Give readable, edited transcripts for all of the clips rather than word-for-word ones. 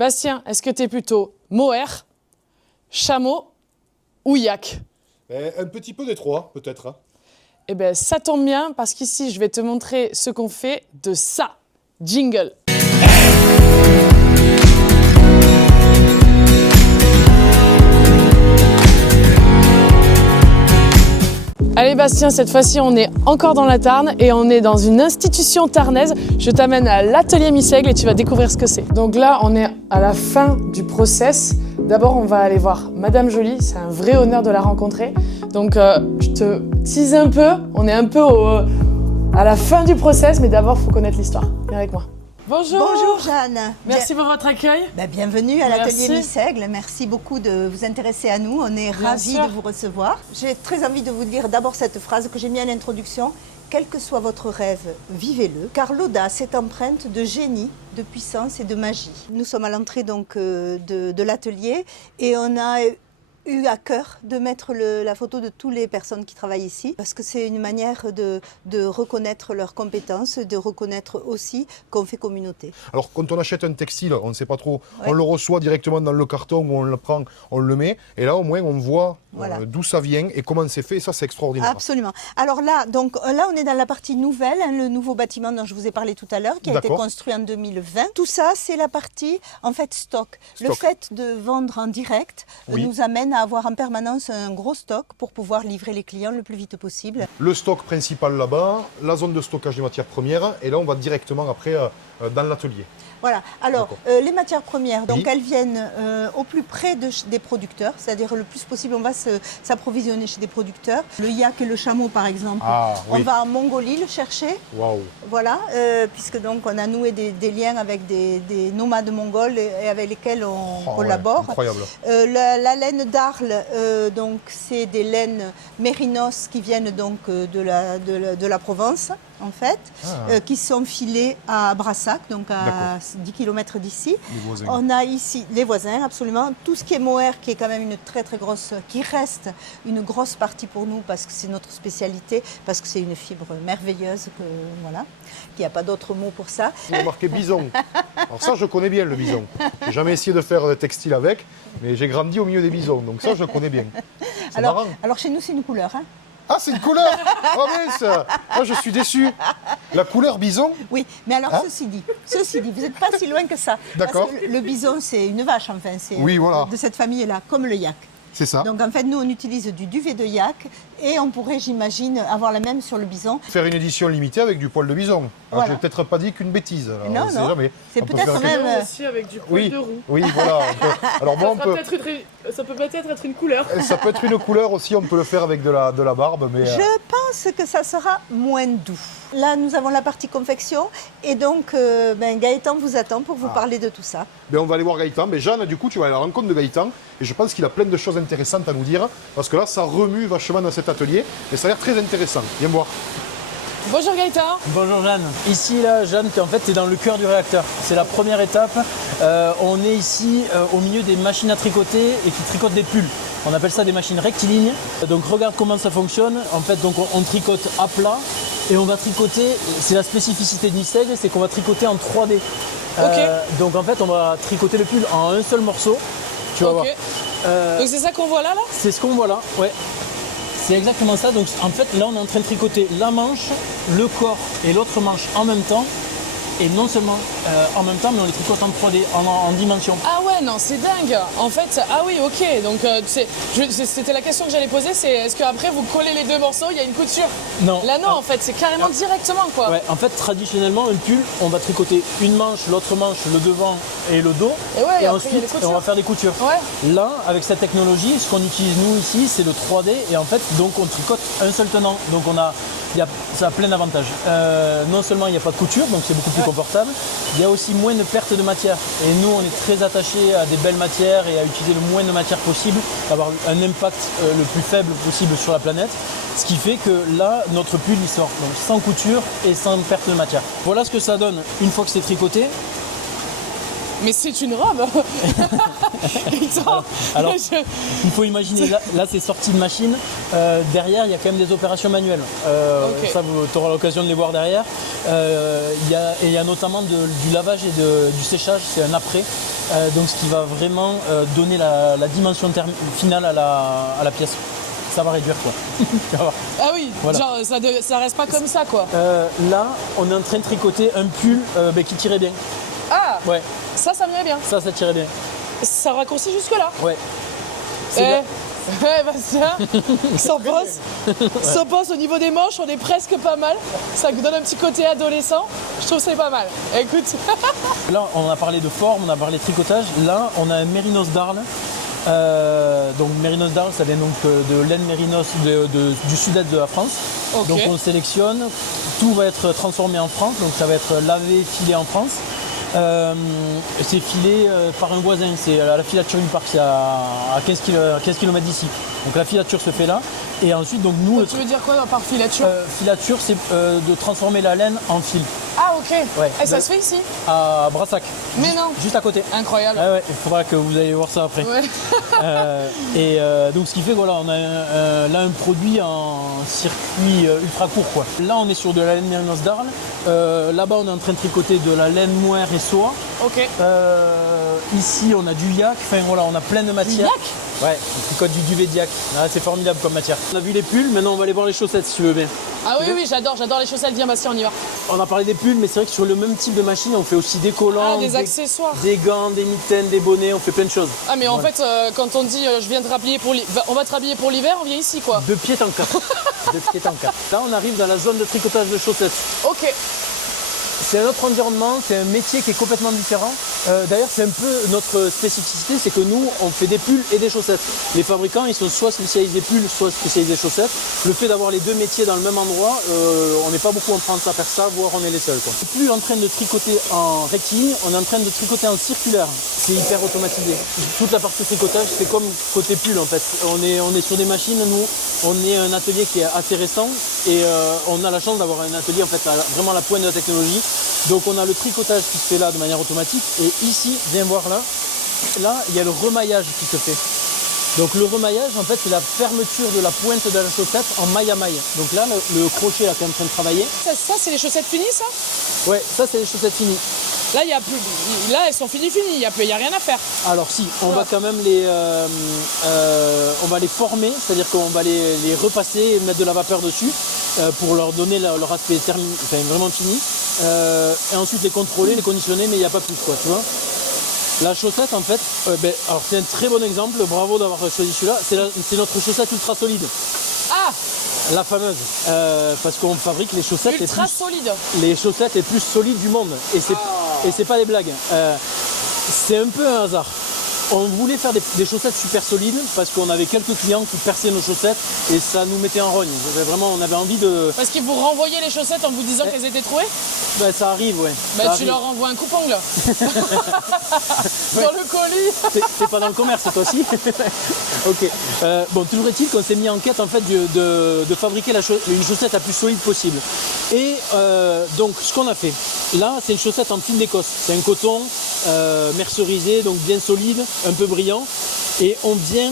Bastien, est-ce que tu es plutôt mohair, chameau ou yak? Un petit peu des trois, peut-être. Hein. Eh bien, ça tombe bien parce qu'ici, je vais te montrer ce qu'on fait de ça. Jingle. Allez Bastien, cette fois-ci on est encore dans la Tarn et on est dans une institution tarnaise. Je t'amène à l'atelier Missègle et tu vas découvrir ce que c'est. Donc là on est à la fin du process. D'abord on va aller voir Madame Jolie, c'est un vrai honneur de la rencontrer. Donc je te tease un peu, on est un peu à la fin du process mais d'abord il faut connaître l'histoire. Viens avec moi. Bonjour. Bonjour Jeanne. Merci pour votre accueil. Bienvenue à l'atelier Missègle. Merci beaucoup de vous intéresser à nous. On est ravis de vous recevoir. J'ai très envie de vous dire d'abord cette phrase que j'ai mise à l'introduction. Quel que soit votre rêve, vivez-le, car l'audace est empreinte de génie, de puissance et de magie. Nous sommes à l'entrée donc de l'atelier et on a eu à cœur de mettre la photo de toutes les personnes qui travaillent ici parce que c'est une manière de reconnaître leurs compétences, de reconnaître aussi qu'on fait communauté. Alors quand on achète un textile, on ne sait pas trop, on le reçoit directement dans le carton ou on le prend, on le met et là au moins on voit d'où ça vient et comment c'est fait et ça c'est extraordinaire. Absolument. Alors là, on est dans la partie nouvelle, le nouveau bâtiment dont je vous ai parlé tout à l'heure qui a été construit en 2020. Tout ça c'est la partie en fait stock. Le fait de vendre en direct nous amène à avoir en permanence un gros stock pour pouvoir livrer les clients le plus vite possible. Le stock principal là-bas, la zone de stockage des matières premières et là on va directement après dans l'atelier. Voilà, alors les matières premières, donc elles viennent au plus près des producteurs, c'est-à-dire le plus possible on va s'approvisionner chez des producteurs. Le yak et le chameau par exemple, on va en Mongolie le chercher, voilà, puisque donc on a noué des liens avec des nomades mongols et avec lesquels on collabore. Incroyable. La laine d'Arles, donc c'est des laines mérinos qui viennent donc de la Provence en fait, qui sont filés à Brassac, donc à 10 km d'ici. On a ici les voisins, absolument. Tout ce qui est mohair, qui est quand même une très très grosse, qui reste une grosse partie pour nous parce que c'est notre spécialité, parce que c'est une fibre merveilleuse, voilà, qu'il n'y a pas d'autre mot pour ça. Il y a marqué bison. Alors ça, je connais bien le bison. J'ai jamais essayé de faire textile avec, mais j'ai grandi au milieu des bisons, donc ça, je connais bien. Alors chez nous, c'est une couleur. Hein. Ah, c'est une couleur. Oh mince. Ah, je suis déçu. La couleur bison. Oui, mais alors ceci dit, vous n'êtes pas si loin que ça. D'accord. Parce que le bison, c'est une vache, enfin, c'est de cette famille-là, comme le yak. C'est ça. Donc en fait, nous, on utilise du duvet de yak et on pourrait, j'imagine, avoir la même sur le bison. Faire une édition limitée avec du poil de bison. Alors, je n'ai peut-être pas dit qu'une bêtise. Alors, non, non. C'est peut-être même aussi avec du poil de roue. Oui, voilà. Alors bon, ça peut peut-être être une couleur. Ça peut être une couleur aussi. On peut le faire avec de la barbe, mais. Je pense que ça sera moins doux. Là, nous avons la partie confection et donc Gaëtan vous attend pour vous parler de tout ça. On va aller voir Gaëtan. Mais Jeanne, du coup, tu vas aller à la rencontre de Gaëtan et je pense qu'il a plein de choses intéressantes à nous dire parce que là, ça remue vachement dans cet atelier et ça a l'air très intéressant. Viens voir. Bonjour Gaëtan. Bonjour Jeanne. Ici, là, Jeanne, en fait, tu es dans le cœur du réacteur. C'est la première étape. On est ici au milieu des machines à tricoter et qui tricotent des pulls. On appelle ça des machines rectilignes. Donc regarde comment ça fonctionne. En fait, donc on tricote à plat et on va tricoter. C'est la spécificité de Missègle, c'est qu'on va tricoter en 3D. Donc en fait, on va tricoter le pull en un seul morceau. Tu vas voir. Donc c'est ça qu'on voit là C'est ce qu'on voit là, ouais. C'est exactement ça. Donc en fait, là, on est en train de tricoter la manche, le corps et l'autre manche en même temps. Et non seulement en même temps, mais on les tricote en 3D, en dimension. Ah ouais, non, c'est dingue. En fait, ah oui, ok. Donc c'était la question que j'allais poser, c'est est-ce qu'après vous collez les deux morceaux, il y a une couture? Non. Là non, en fait, c'est carrément directement quoi. Ouais, en fait, traditionnellement, un pull, on va tricoter une manche, l'autre manche, le devant et le dos. Et ensuite, on va faire des coutures. Ouais. Là, avec cette technologie, ce qu'on utilise nous ici, c'est le 3D. Et en fait, donc on tricote un seul tenant. Donc ça a plein d'avantages. Non seulement il n'y a pas de couture, donc c'est beaucoup plus confortable, il y a aussi moins de perte de matière. Et nous, on est très attachés à des belles matières et à utiliser le moins de matière possible, avoir un impact le plus faible possible sur la planète. Ce qui fait que là, notre pull, il sort donc sans couture et sans perte de matière. Voilà ce que ça donne une fois que c'est tricoté. Mais c'est une robe. Alors, il faut imaginer, là c'est sorti de machine. Derrière, il y a quand même des opérations manuelles. Ça, tu auras l'occasion de les voir derrière. Il y a notamment du lavage et du séchage, c'est un après. Donc ce qui va vraiment donner la dimension finale à la pièce. Ça va réduire quoi. Ah oui, voilà. Genre ça reste pas comme ça quoi. Là, on est en train de tricoter un pull qui tirait bien. Ah ouais. Ça m'irait bien. Ça tirait bien. Ça raccourcit jusque là. Ouais. Bastien, sans bosse au niveau des manches, on est presque pas mal. Ça donne un petit côté adolescent. Je trouve que c'est pas mal. Écoute. Là, on a parlé de forme, on a parlé de tricotage. Là, on a un mérinos d'Arles. Donc mérinos d'Arles, ça vient donc de laine mérinos du sud-est de la France. Okay. Donc on sélectionne, tout va être transformé en France, donc ça va être lavé, filé en France. C'est filé par un voisin, c'est à la filature du parc, c'est à 15 km d'ici. Donc la filature se fait là. Et ensuite, donc nous. Tu veux dire quoi par filature? Filature, c'est de transformer la laine en fil. Ah ok. Ouais. Et ça se fait ici? À Brassac. Mais non. Juste à côté. Incroyable. Ah ouais, il faudra que vous allez voir ça après. Ouais. Donc ce qui fait voilà, on a là un produit en circuit ultra court quoi. Là on est sur de la laine mérinos d'Arles. Là-bas on est en train de tricoter de la laine mohair et soie. Ok. Ici on a du yak. Enfin voilà, on a plein de matières. Du yak? Ouais, on tricote du duvet de yak. Ah, c'est formidable comme matière. On a vu les pulls, maintenant on va aller voir les chaussettes si tu veux bien. Ah oui, j'adore les chaussettes. Viens Bastien, on y va. On a parlé des pulls, mais c'est vrai que sur le même type de machine, on fait aussi des collants, des accessoires, des gants, des mitaines, des bonnets, on fait plein de choses. Ah mais en fait, quand on dit je viens te rhabiller pour on va te rhabiller pour l'hiver, on vient ici quoi. De pied en cap. De pied en cap. Là, on arrive dans la zone de tricotage de chaussettes. Ok. C'est un autre environnement, c'est un métier qui est complètement différent. D'ailleurs, c'est un peu notre spécificité, c'est que nous, on fait des pulls et des chaussettes. Les fabricants, ils sont soit spécialisés pulls, soit spécialisés chaussettes. Le fait d'avoir les deux métiers dans le même endroit, on n'est pas beaucoup en France à faire ça, voire on est les seuls. On n'est plus en train de tricoter en rectiligne, on est en train de tricoter en circulaire. C'est hyper automatisé. Toute la partie tricotage, c'est comme côté pull en fait. On est sur des machines, nous, on est un atelier qui est assez récent et on a la chance d'avoir un atelier en fait vraiment à la pointe de la technologie. Donc on a le tricotage qui se fait là de manière automatique et ici, viens voir là il y a le remaillage qui se fait. Donc le remaillage en fait c'est la fermeture de la pointe de la chaussette en maille à maille. Donc là le crochet là qui est en train de travailler. Ça c'est les chaussettes finies ça? Ouais, ça c'est les chaussettes finies. Là, là elles sont finies, il y a rien à faire. Alors si, on va quand même on va les former, c'est-à-dire qu'on va les repasser et mettre de la vapeur dessus pour leur donner leur aspect vraiment fini. Et ensuite les contrôler, les conditionner, mais il n'y a pas plus quoi, tu vois. La chaussette en fait, alors c'est un très bon exemple, bravo d'avoir choisi celui-là, c'est notre chaussette ultra solide. Ah! La fameuse, parce qu'on fabrique les chaussettes les chaussettes les plus solides du monde, et c'est pas des blagues. C'est un peu un hasard. On voulait faire des chaussettes super solides parce qu'on avait quelques clients qui perçaient nos chaussettes et ça nous mettait en rogne. Vraiment, on avait envie de... Parce qu'ils vous renvoyaient les chaussettes en vous disant qu'elles étaient trouées? Ça arrive, ouais. Leur renvoies un coupongle dans le colis. T'es pas dans le commerce, toi aussi. Ok. Bon, toujours est-il qu'on s'est mis en quête en fait de fabriquer une chaussette la plus solide possible. Et donc, ce qu'on a fait, là, c'est une chaussette en fil d'Écosse. C'est un coton mercerisé, donc bien solide, un peu brillant. Et on vient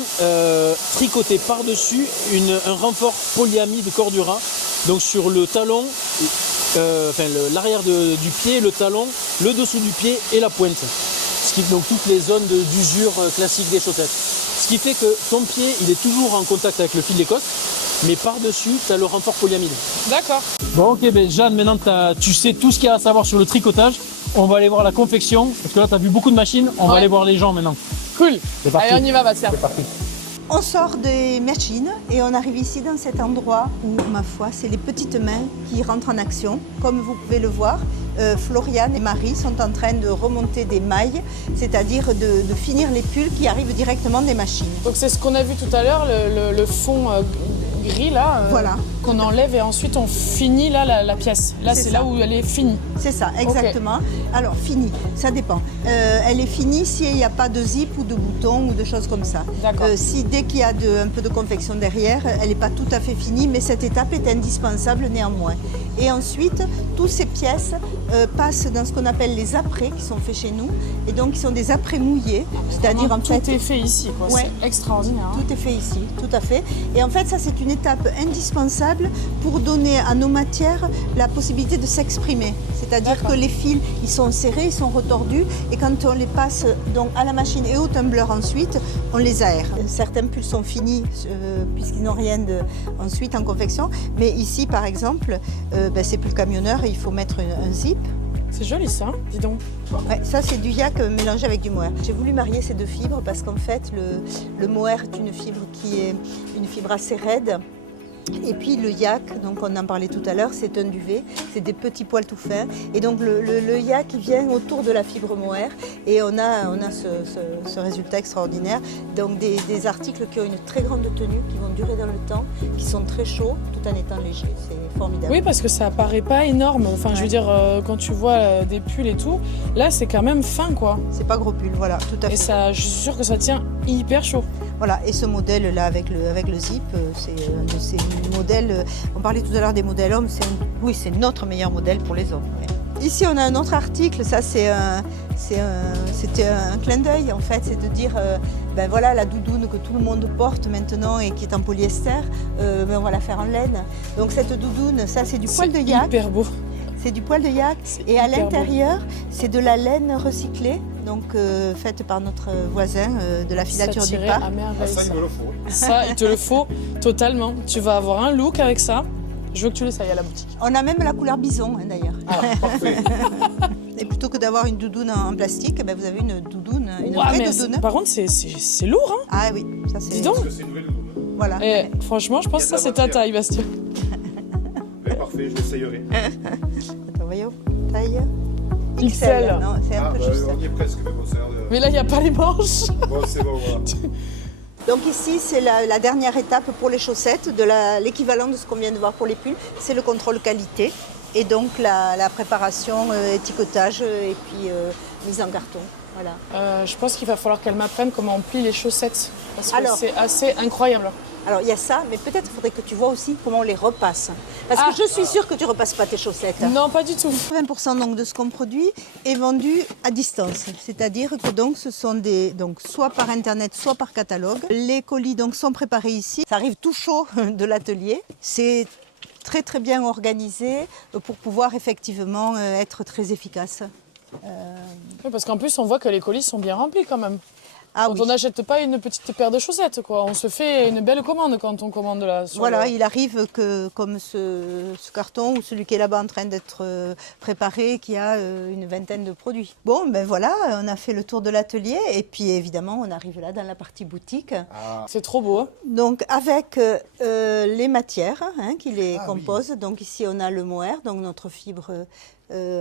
tricoter par-dessus un renfort polyamide Cordura. Donc sur le talon, l'arrière du pied, le talon, le dessous du pied et la pointe. Ce qui donc toutes les zones d'usure classiques des chaussettes. Ce qui fait que ton pied, il est toujours en contact avec le fil d'Écosse, mais par-dessus, tu as le renfort polyamide. D'accord. Bon, ok, Jeanne, maintenant tu sais tout ce qu'il y a à savoir sur le tricotage. On va aller voir la confection, parce que là, tu as vu beaucoup de machines. On va aller voir les gens maintenant. Cool. C'est parti. Allez, on y va, Bastien. C'est parti. On sort des machines et on arrive ici dans cet endroit où, ma foi, c'est les petites mains qui rentrent en action. Comme vous pouvez le voir, Floriane et Marie sont en train de remonter des mailles, c'est-à-dire de finir les pulls qui arrivent directement des machines. Donc c'est ce qu'on a vu tout à l'heure, le fond gris là. Voilà, qu'on enlève et ensuite on finit là la pièce. Là, c'est là où elle est finie. C'est ça, exactement. Okay. Alors, finie, ça dépend. Elle est finie s'il n'y a pas de zip ou de bouton ou de choses comme ça. Si dès qu'il y a un peu de confection derrière, elle n'est pas tout à fait finie, mais cette étape est indispensable néanmoins. Et ensuite, toutes ces pièces passent dans ce qu'on appelle les apprêts qui sont faits chez nous. Et donc, ils sont des apprêts mouillés. C'est-à-dire, en fait... Tout est fait ici, quoi. Ouais, c'est extraordinaire. Tout est fait ici, tout à fait. Et en fait, ça, c'est une étape indispensable pour donner à nos matières la possibilité de s'exprimer. C'est-à-dire que les fils, ils sont serrés, ils sont retordus. Et quand on les passe donc, à la machine et au tumbler ensuite, on les aère. Certains pulls sont finis puisqu'ils n'ont rien ensuite en confection. Mais ici, par exemple, c'est plus le camionneur et il faut mettre un zip. C'est joli ça, dis donc. Ouais, ça c'est du yak mélangé avec du mohair. J'ai voulu marier ces deux fibres parce qu'en fait le mohair est une fibre qui est une fibre assez raide. Et puis le yak, donc on en parlait tout à l'heure, c'est un duvet, c'est des petits poils tout fins. Et donc le yak il vient autour de la fibre mohair et on a ce résultat extraordinaire. Donc des articles qui ont une très grande tenue, qui vont durer dans le temps, qui sont très chauds tout en étant légers. C'est formidable. Oui, parce que ça paraît pas énorme. Enfin, je veux dire, quand tu vois des pulls et tout, là c'est quand même fin quoi. C'est pas gros pull, voilà, tout à fait. Et ça, je suis sûre que ça tient hyper chaud. Voilà, et ce modèle-là avec le zip, c'est un de ces modèles, on parlait tout à l'heure des modèles hommes, c'est notre meilleur modèle pour les hommes. Ouais. Ici, on a un autre article, ça c'était un clin d'œil en fait, c'est de dire, voilà la doudoune que tout le monde porte maintenant et qui est en polyester, on va la faire en laine. Donc cette doudoune, ça c'est du poil de yak. C'est hyper beau. C'est du poil de yak et à l'intérieur, c'est de la laine recyclée, donc faite par notre voisin de la filature du Pas. À merveille, ça, il me le faut. Ça, il te le faut totalement. Tu vas avoir un look avec ça. Je veux que tu l'essayes à la boutique. On a même la couleur bison d'ailleurs. Ah, parfait. Et plutôt que d'avoir une doudoune en plastique, vous avez une doudoune, une vraie doudoune. Par contre, c'est lourd, hein. Ah oui, ça c'est... Dis donc. C'est une vraie doudoune. Voilà. Et franchement, je pense que ça c'est ta taille, Bastien. Parfait, je l'essayerai. Attends, voyons, taille XL. Non, c'est un peu juste. On y est presque, mais bon, ça a l'air de... Mais là, il n'y a pas les manches. Bon, c'est bon, voilà. Donc ici, c'est la dernière étape pour les chaussettes, l'équivalent de ce qu'on vient de voir pour les pulls, c'est le contrôle qualité et donc la préparation, étiquetage et puis mise en carton. Voilà. Je pense qu'il va falloir qu'elle m'apprenne comment on plie les chaussettes parce que c'est assez incroyable. Alors il y a ça, mais peut-être il faudrait que tu vois aussi comment on les repasse. Parce que je suis sûre que tu ne repasses pas tes chaussettes. Non, pas du tout. 20% donc de ce qu'on produit est vendu à distance. C'est-à-dire que donc, ce sont soit par internet, soit par catalogue. Les colis donc, sont préparés ici. Ça arrive tout chaud de l'atelier. C'est très très bien organisé pour pouvoir effectivement être très efficace. Oui, parce qu'en plus, on voit que les colis sont bien remplis quand même. Ah, on n'achète pas une petite paire de chaussettes, quoi. On se fait une belle commande quand on commande là. Voilà, il arrive que comme ce carton ou celui qui est là-bas en train d'être préparé, qu'il y a une vingtaine de produits. Bon, voilà, on a fait le tour de l'atelier et puis évidemment, on arrive là dans la partie boutique. Ah. C'est trop beau. Hein. Donc avec les matières qui les composent. Oui. Donc ici, on a le mohair, donc notre fibre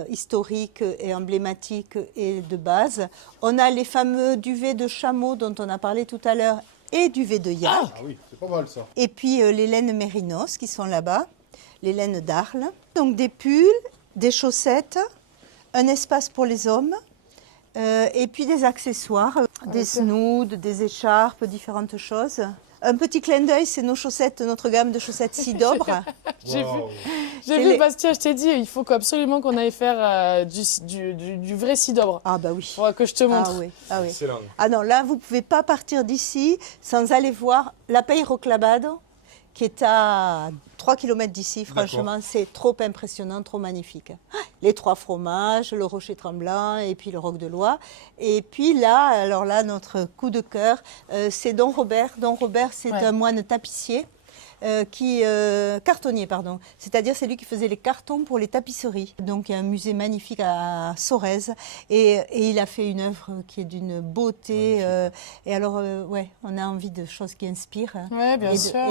historique et emblématique et de base. On a les fameux duvets de chameau dont on a parlé tout à l'heure et duvets de yak. Ah oui, c'est pas mal ça. Et puis les laines mérinos qui sont là-bas, les laines d'Arles. Donc des pulls, des chaussettes, un espace pour les hommes et puis des accessoires, des snoods, des écharpes, différentes choses. Un petit clin d'œil, c'est notre gamme de chaussettes Sidobre. J'ai vu, Bastien, je t'ai dit, il faut absolument qu'on aille faire du vrai Sidobre. Ah bah oui. Il faudra que je te montre. Ah oui, ah oui. Excellent. Ah non, là, vous ne pouvez pas partir d'ici sans aller voir la Peyroclabado, qui est à 3 km d'ici. Franchement, c'est trop impressionnant, trop magnifique. Les 3 fromages, le rocher tremblant et puis le roc de Loire. Et puis là, alors là, notre coup de cœur, c'est Don Robert. Don Robert, c'est un moine tapissier. Cartonnier, pardon. C'est-à-dire c'est lui qui faisait les cartons pour les tapisseries. Donc il y a un musée magnifique à Sorèze et il a fait une œuvre qui est d'une beauté. Et alors, on a envie de choses qui inspirent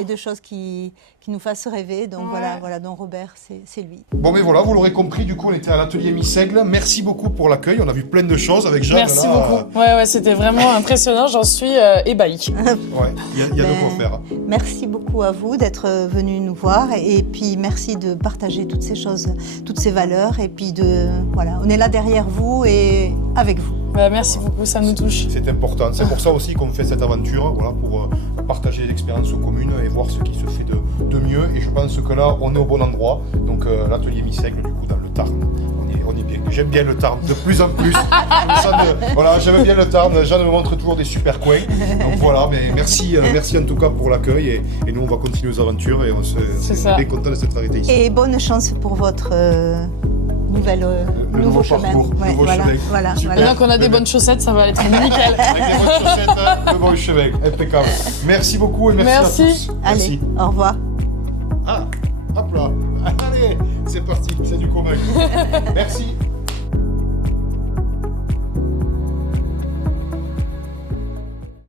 et de choses qui nous fassent rêver. Donc voilà, Don Robert, c'est lui. Bon, mais voilà, vous l'aurez compris, du coup, on était à l'atelier Missègle. Merci beaucoup pour l'accueil. On a vu plein de choses avec Jeanne. Merci beaucoup. Ouais, c'était vraiment impressionnant. J'en suis ébahie. Ouais, il y a de quoi faire. Merci beaucoup à vous. beaucoup d'être venu nous voir et puis merci de partager toutes ces choses, toutes ces valeurs et puis voilà, on est là derrière vous et avec vous. Merci beaucoup, ça nous touche. C'est important, c'est pour ça aussi qu'on fait cette aventure, voilà, pour partager l'expérience commune et voir ce qui se fait de mieux. Et je pense que là, on est au bon endroit. Donc l'atelier Mi-Seigle, du coup, dans le Tarn, on est bien. J'aime bien le Tarn, de plus en plus. Voilà, j'aime bien le Tarn. Jeanne me montre toujours des super coins. Donc voilà, mais merci en tout cas pour l'accueil. Et nous, on va continuer nos aventures et on est bien content de s'être arrêté ici. Et bonne chance pour votre nouveau chemin. Ouais, voilà. Maintenant qu'on a des bonnes chaussettes, ça va être nickel. Avec des bonnes chaussettes, le bon chemin, impeccable. Merci beaucoup et merci à tous. Allez, au revoir. Ah, hop là. Allez, c'est parti, c'est du commun. Merci.